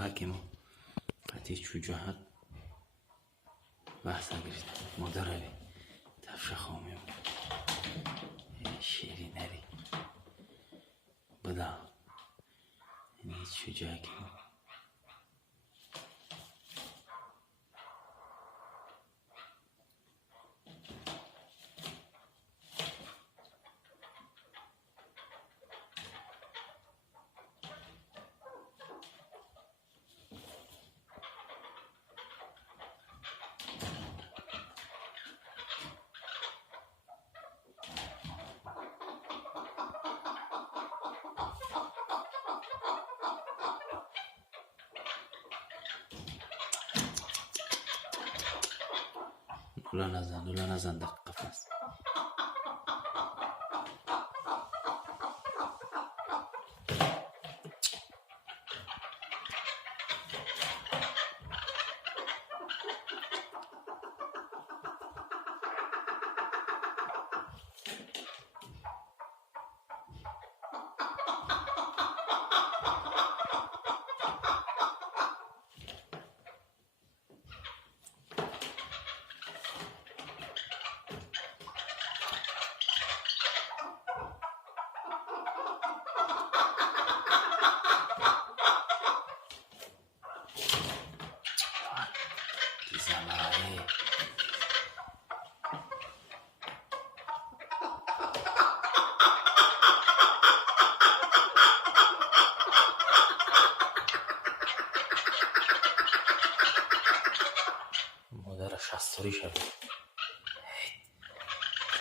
حکیمو قطعی چوجهت بحث گرید مادر تفشه خامیم شیری نری بدا این چوجه حکیمو دولا نزن در قفس مادر شستوری شده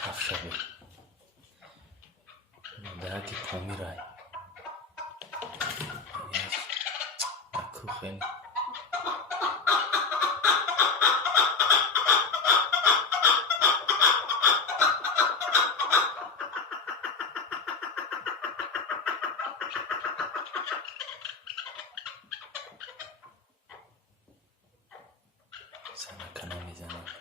کف شده مادر که کامی رای اکو خیلی sana kana میزنم